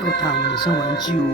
เข้าทางสวรรค์จิว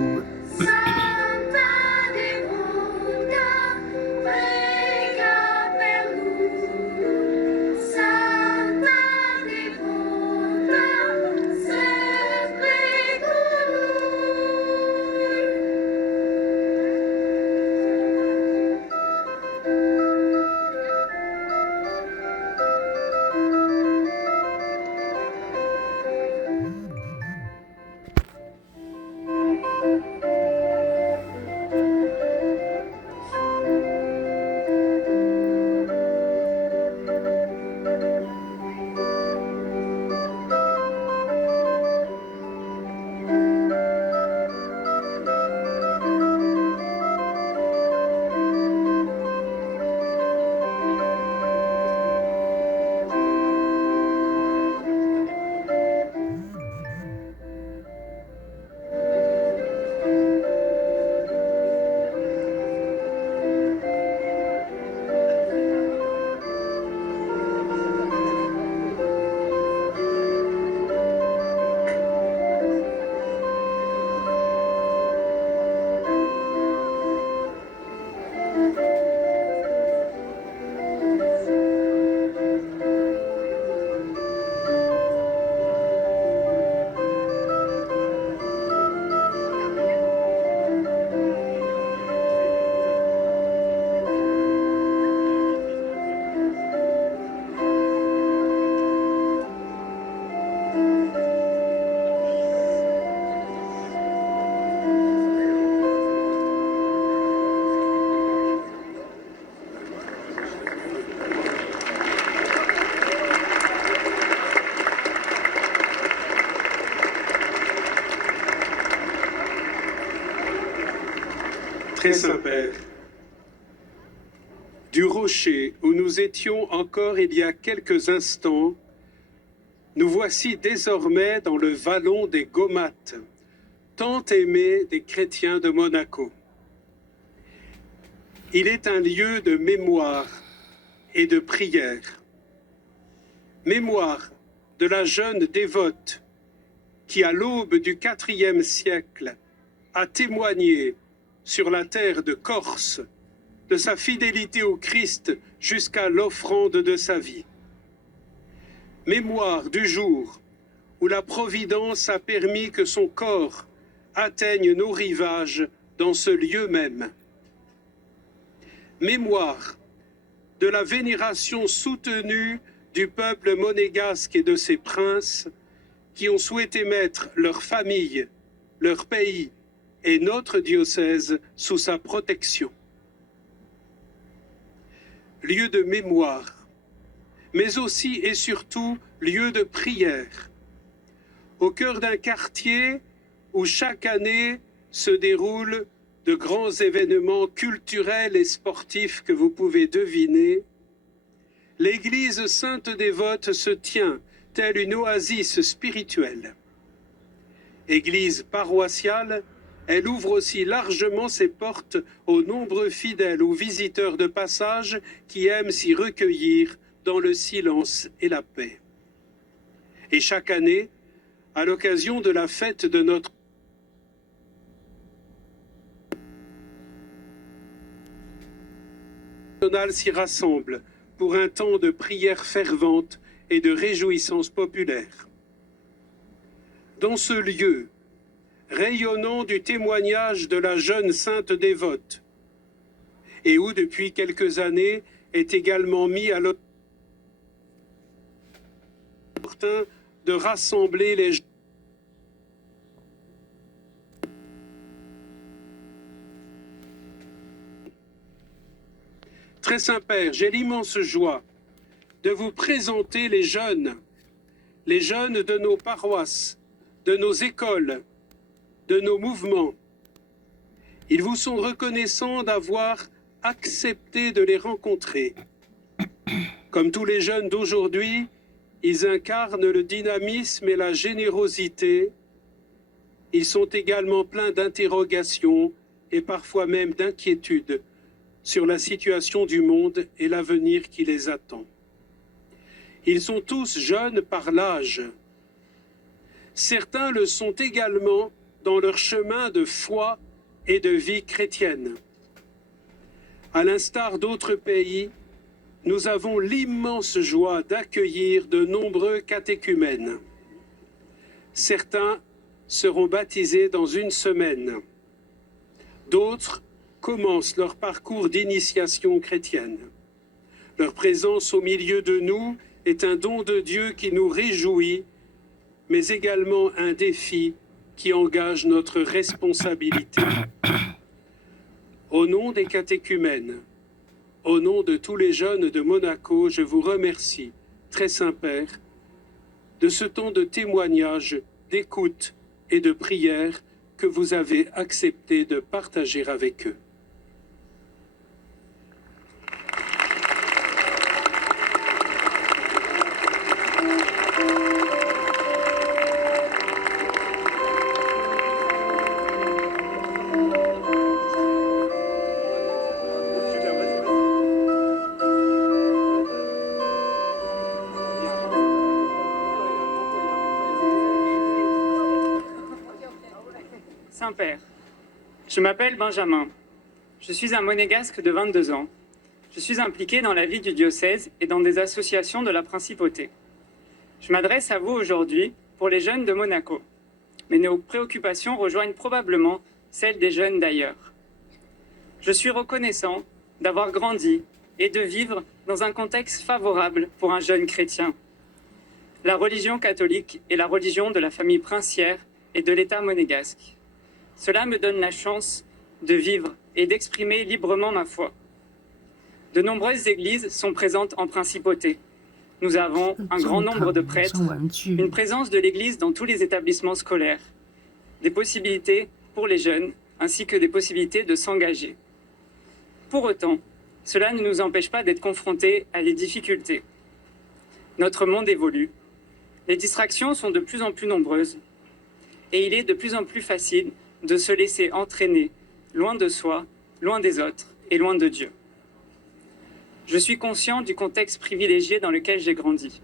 Très Saint-Père, du rocher où nous étions encore il y a quelques instants, nous voici désormais dans le vallon des Gaumates, tant aimé des chrétiens de Monaco. Il est un lieu de mémoire et de prière. Mémoire de la jeune dévote qui, à l'aube du IVe siècle, a témoigné sur la terre de Corse de sa fidélité au Christ jusqu'à l'offrande de sa vie. Mémoire du jour où la Providence a permis que son corps atteigne nos rivages dans ce lieu même. Mémoire de la vénération soutenue du peuple monégasque et de ses princes qui ont souhaité mettre leur famille, leur pays et notre diocèse sous sa protection. Lieu de mémoire, mais aussi et surtout lieu de prière, au cœur d'un quartier où chaque année se déroulent de grands événements culturels et sportifs que vous pouvez deviner, l'église sainte dévote se tient telle une oasis spirituelle. Église paroissiale, elle ouvre aussi largement ses portes aux nombreux fidèles ou visiteurs de passage qui aiment s'y recueillir dans le silence et la paix. Et chaque année, à l'occasion de la fête de notre national s'y rassemble pour un temps de prière fervente et de réjouissance populaire. Dans ce lieu, rayonnant du témoignage de la jeune sainte dévote, et où depuis quelques années est également mis à l'opportun de rassembler les gens. Très Saint-Père, j'ai l'immense joie de vous présenter les jeunes de nos paroisses, de nos écoles, de nos mouvements. Ils vous sont reconnaissants d'avoir accepté de les rencontrer. Comme tous les jeunes d'aujourd'hui, ils incarnent le dynamisme et la générosité. Ils sont également pleins d'interrogations et parfois même d'inquiétudes sur la situation du monde et l'avenir qui les attend. Ils sont tous jeunes par l'âge. Certains le sont également dans leur chemin de foi et de vie chrétienne. À l'instar d'autres pays, nous avons l'immense joie d'accueillir de nombreux catéchumènes. Certains seront baptisés dans une semaine. D'autres commencent leur parcours d'initiation chrétienne. Leur présence au milieu de nous est un don de Dieu qui nous réjouit, mais également un défi qui engage notre responsabilité. Au nom des catéchumènes, au nom de tous les jeunes de Monaco, je vous remercie, très Saint-Père, de ce temps de témoignage, d'écoute et de prière que vous avez accepté de partager avec eux. Saint-Père, je m'appelle Benjamin. Je suis un monégasque de 22 ans. Je suis impliqué dans la vie du diocèse et dans des associations de la principauté. Je m'adresse à vous aujourd'hui pour les jeunes de Monaco. Mais nos préoccupations rejoignent probablement celles des jeunes d'ailleurs. Je suis reconnaissant d'avoir grandi et de vivre dans un contexte favorable pour un jeune chrétien. La religion catholique est la religion de la famille princière et de l'État monégasque. Cela me donne la chance de vivre et d'exprimer librement ma foi. De nombreuses églises sont présentes en principauté. Nous avons un grand nombre de prêtres, une présence de l'église dans tous les établissements scolaires, des possibilités pour les jeunes, ainsi que des possibilités de s'engager. Pour autant, cela ne nous empêche pas d'être confrontés à des difficultés. Notre monde évolue. Les distractions sont de plus en plus nombreuses et il est de plus en plus facile de se laisser entraîner loin de soi, loin des autres et loin de Dieu. Je suis conscient du contexte privilégié dans lequel j'ai grandi.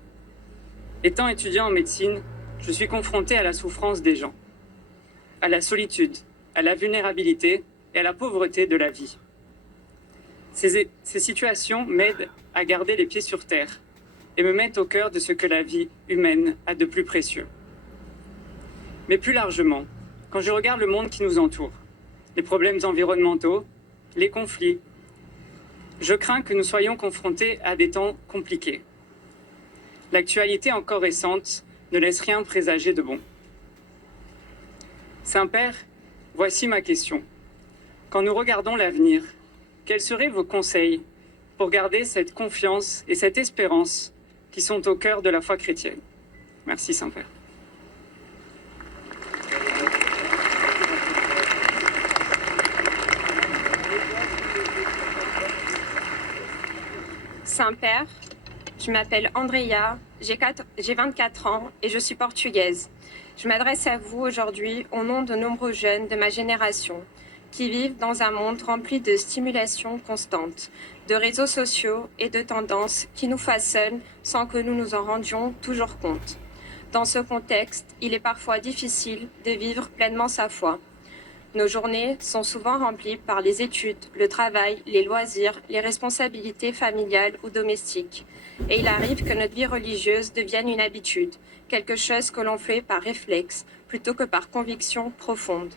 Étant étudiant en médecine, je suis confronté à la souffrance des gens, à la solitude, à la vulnérabilité et à la pauvreté de la vie. Ces situations m'aident à garder les pieds sur terre et me mettent au cœur de ce que la vie humaine a de plus précieux. Mais plus largement, quand je regarde le monde qui nous entoure, les problèmes environnementaux, les conflits, je crains que nous soyons confrontés à des temps compliqués. L'actualité encore récente ne laisse rien présager de bon. Saint-Père, voici ma question. Quand nous regardons l'avenir, quels seraient vos conseils pour garder cette confiance et cette espérance qui sont au cœur de la foi chrétienne? Merci Saint-Père. Saint-Père, je m'appelle Andrea, j'ai 24 ans et je suis portugaise. Je m'adresse à vous aujourd'hui au nom de nombreux jeunes de ma génération qui vivent dans un monde rempli de stimulation constante, de réseaux sociaux et de tendances qui nous façonnent sans que nous nous en rendions toujours compte. Dans ce contexte, il est parfois difficile de vivre pleinement sa foi. Nos journées sont souvent remplies par les études, le travail, les loisirs, les responsabilités familiales ou domestiques. Et il arrive que notre vie religieuse devienne une habitude, quelque chose que l'on fait par réflexe plutôt que par conviction profonde.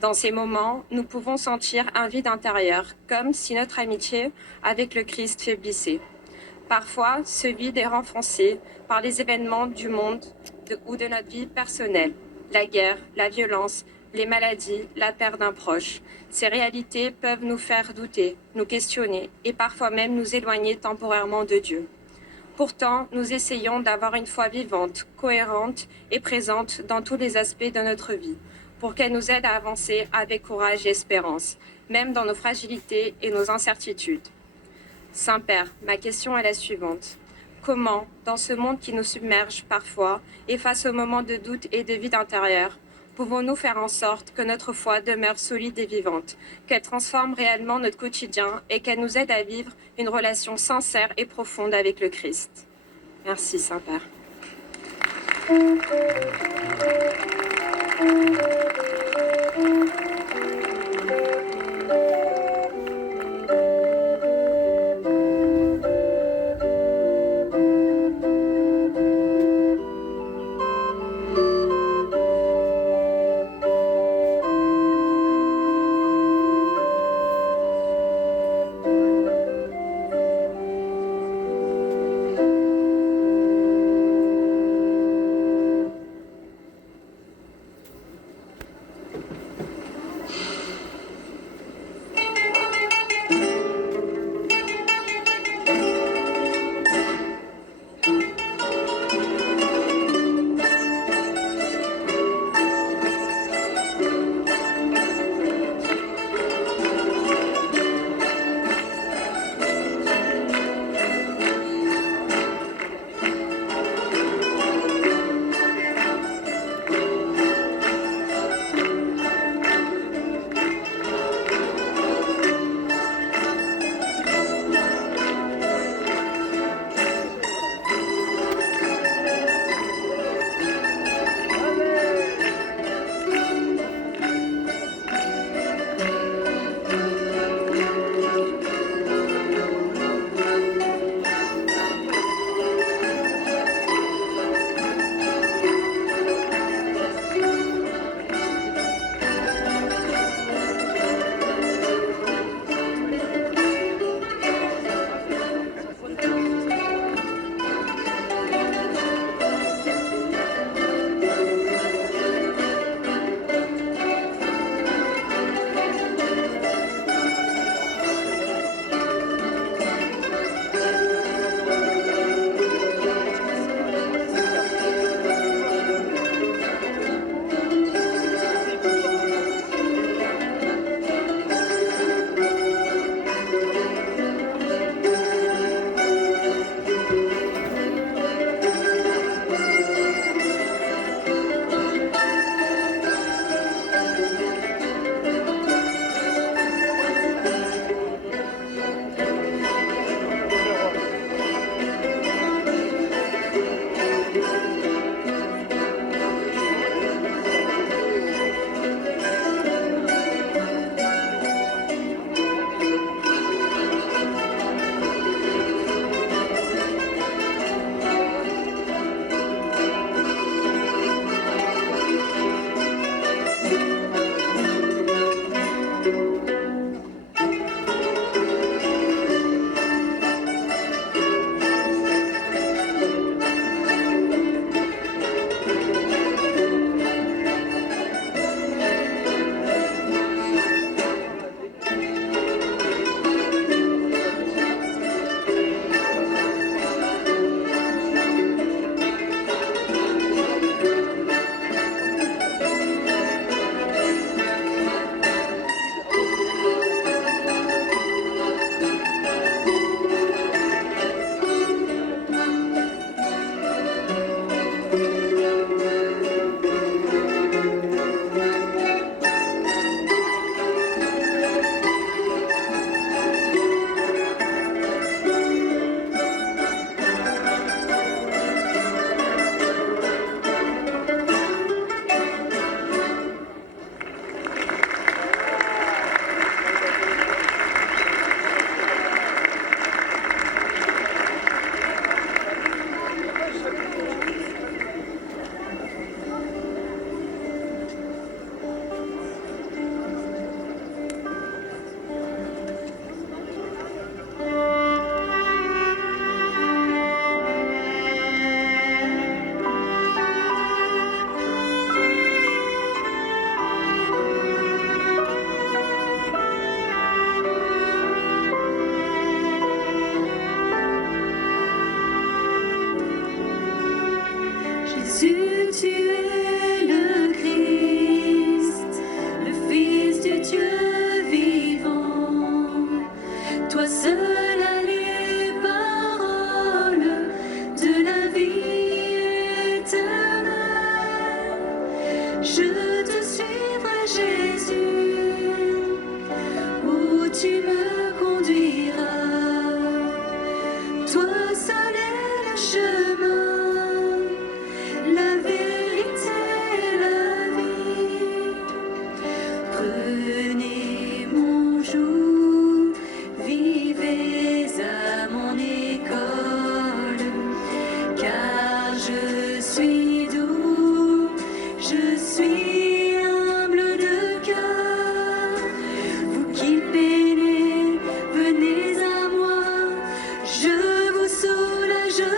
Dans ces moments, nous pouvons sentir un vide intérieur, comme si notre amitié avec le Christ faiblissait. Parfois, ce vide est renforcé par les événements du monde ou de notre vie personnelle, la guerre, la violence, les maladies, la perte d'un proche. Ces réalités peuvent nous faire douter, nous questionner et parfois même nous éloigner temporairement de Dieu. Pourtant, nous essayons d'avoir une foi vivante, cohérente et présente dans tous les aspects de notre vie, pour qu'elle nous aide à avancer avec courage et espérance, même dans nos fragilités et nos incertitudes. Saint-Père, ma question est la suivante. Comment, dans ce monde qui nous submerge parfois et face aux moments de doute et de vide intérieur, pouvons-nous faire en sorte que notre foi demeure solide et vivante, qu'elle transforme réellement notre quotidien et qu'elle nous aide à vivre une relation sincère et profonde avec le Christ? Merci, Saint-Père. tu me conduiras. Toi seul est le chemin, la vérité et la vie. Prenez mon joug, vivez à mon école, car je suis doux, je suis humble de cœur. Vous qui peinez, venez à moi, je vous soulagerai.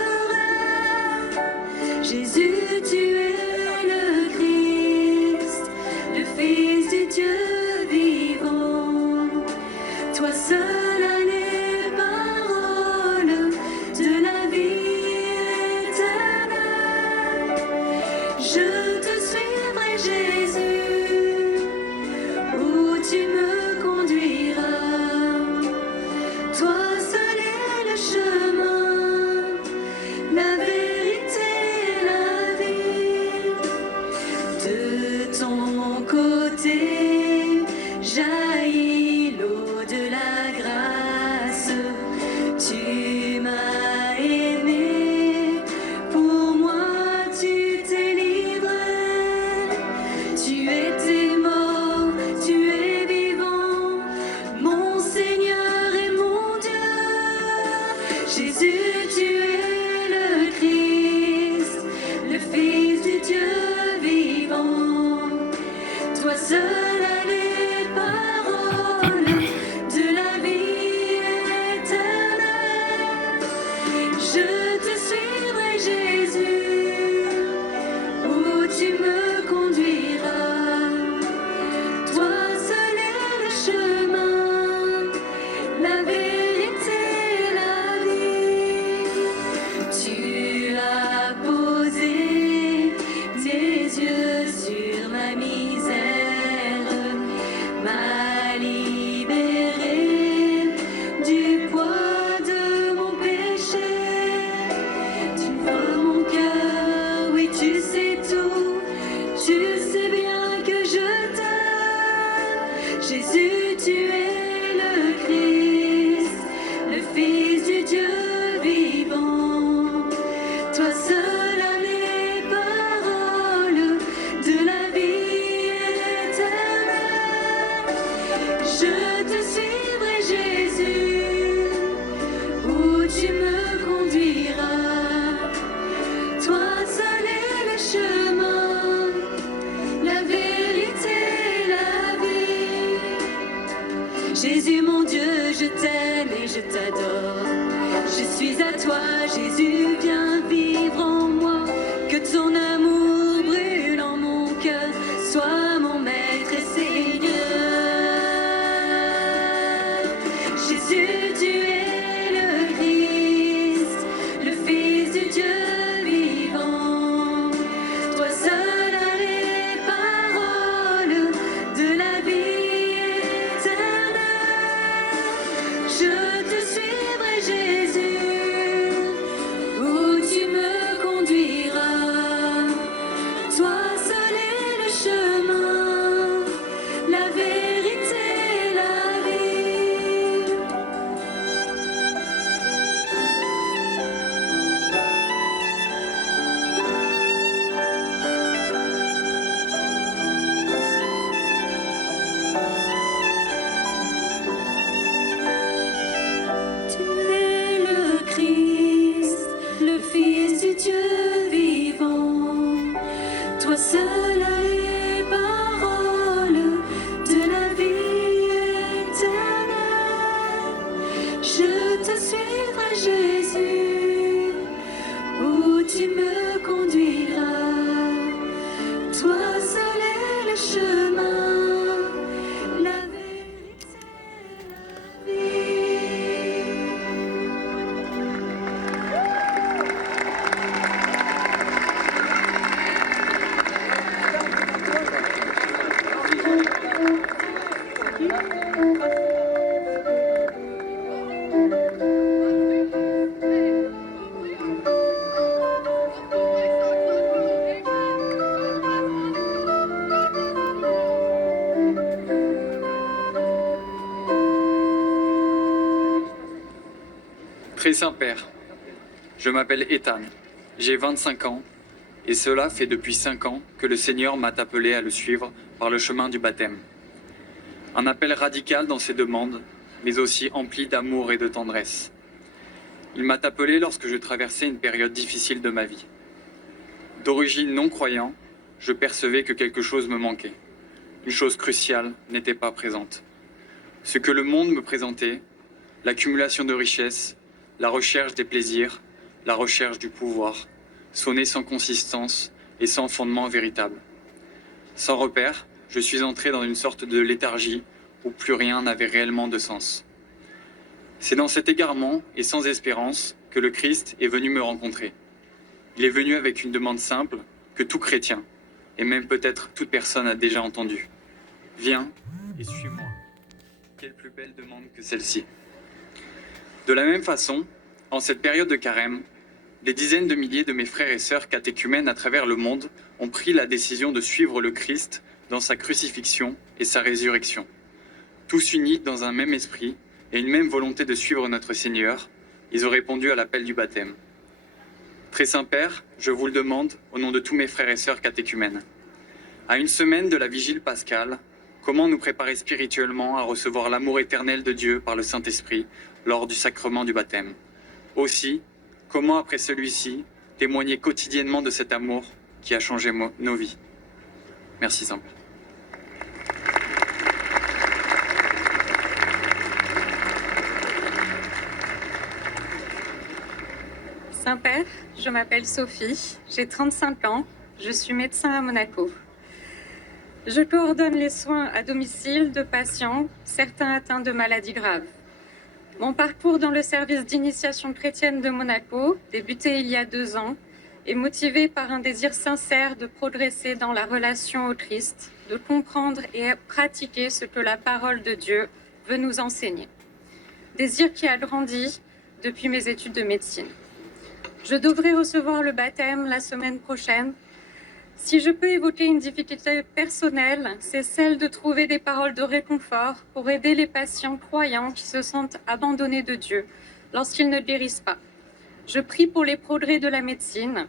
Jésus, tu es le Christ, le Fils du Dieu vivant. Toi seul as les paroles de la vie éternelle. Je te suivrai, Jésus, où tu me conduiras. Toi seul est le chemin, la vérité et la vie. De ton côté jaillit l'eau de la grâce. Tu m'as aimé, pour moi tu t'es livré. Tu étais mort, tu es vivant, mon Seigneur et mon Dieu. Jésus, tu es le Christ, le Fils du Dieu vivant. Toi seul as les paroles de la vie éternelle. Je te suivrai, Jésus, où tu me conduiras. Toi seul est le chemin, la vérité et la vie. Tu as posé tes yeux sur ma misère, m'a libéré du poids de mon péché. Tu vois mon cœur, oui tu sais tout, tu sais bien que je t'aime. Jésus, tu es le Christ, le Fils du Dieu vivant. Toi seul as les paroles de la vie éternelle. Je te suivrai, Jésus, où tu me conduiras. Toi seul est le chemin, la vérité et la vie. Jésus mon Dieu, je t'aime et je t'adore. Je suis à toi, Jésus, viens vivre en moi. Que ton amour brûle en mon cœur, sois mon maître et Seigneur. Jésus, tu es le Christ, le Fils du Dieu vivant. Toi seul as les paroles de la vie éternelle. Je te suivrai, Jésus, où tu me conduiras. Toi seul est le chemin, la vérité et la vie. Tu es le Christ, le Fils du Dieu vivant. Toi seul as les paroles de la vie éternelle. Je te suivrai, Jésus, où tu me conduiras. Toi seul est le chemin, la vérité et la vie. Très Saint-Père, je m'appelle Ethan, j'ai 25 ans, et cela fait depuis 5 ans que le Seigneur m'a appelé à le suivre par le chemin du baptême. Un appel radical dans ses demandes, mais aussi empli d'amour et de tendresse. Il m'a appelé lorsque je traversais une période difficile de ma vie. D'origine non-croyant, je percevais que quelque chose me manquait. Une chose cruciale n'était pas présente. Ce que le monde me présentait, l'accumulation de richesses, la recherche des plaisirs, la recherche du pouvoir, sonnait sans consistance et sans fondement véritable. Sans repère, je suis entré dans une sorte de léthargie où plus rien n'avait réellement de sens. C'est dans cet égarement et sans espérance que le Christ est venu me rencontrer. Il est venu avec une demande simple que tout chrétien, et même peut-être toute personne a déjà entendue. Viens et suis-moi. Quelle plus belle demande que celle-ci. De la même façon, en cette période de carême, des dizaines de milliers de mes frères et sœurs catéchumènes à travers le monde ont pris la décision de suivre le Christ dans sa crucifixion et sa résurrection. Tous unis dans un même esprit et une même volonté de suivre notre Seigneur, ils ont répondu à l'appel du baptême. Très Saint-Père, je vous le demande au nom de tous mes frères et sœurs catéchumènes. À une semaine de la vigile pascale, comment nous préparer spirituellement à recevoir l'amour éternel de Dieu par le Saint-Esprit lors du sacrement du baptême? Aussi, comment après celui-ci, témoigner quotidiennement de cet amour qui a changé nos vies? Merci Saint-Père. Saint-Père, je m'appelle Sophie, j'ai 35 ans, je suis médecin à Monaco. Je coordonne les soins à domicile de patients, certains atteints de maladies graves. Mon parcours dans le service d'initiation chrétienne de Monaco, débuté il y a 2 ans, est motivé par un désir sincère de progresser dans la relation au Christ, de comprendre et pratiquer ce que la parole de Dieu veut nous enseigner. Désir qui a grandi depuis mes études de médecine. Je devrais recevoir le baptême la semaine prochaine. Si je peux évoquer une difficulté personnelle, c'est celle de trouver des paroles de réconfort pour aider les patients croyants qui se sentent abandonnés de Dieu lorsqu'ils ne guérissent pas. Je prie pour les progrès de la médecine,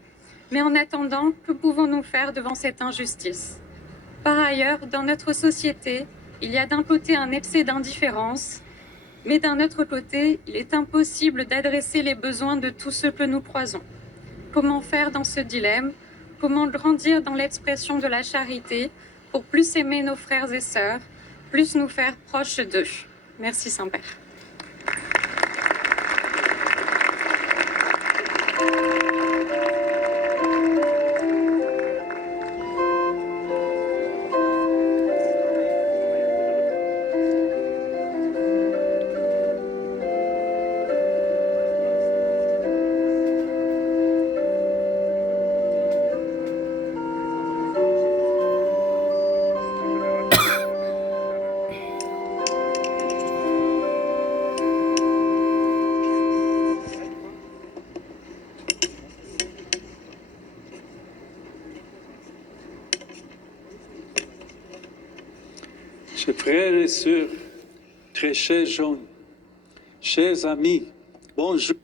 mais en attendant, que pouvons-nous faire devant cette injustice? Par ailleurs, dans notre société, il y a d'un côté un excès d'indifférence, mais d'un autre côté, il est impossible d'adresser les besoins de tous ceux que nous croisons. Comment faire dans ce dilemme? Comment grandir dans l'expression de la charité pour plus aimer nos frères et sœurs, plus nous faire proches d'eux? Merci Saint-Père. Chers frères et sœurs, très chers jeunes, chers amis, bonjour.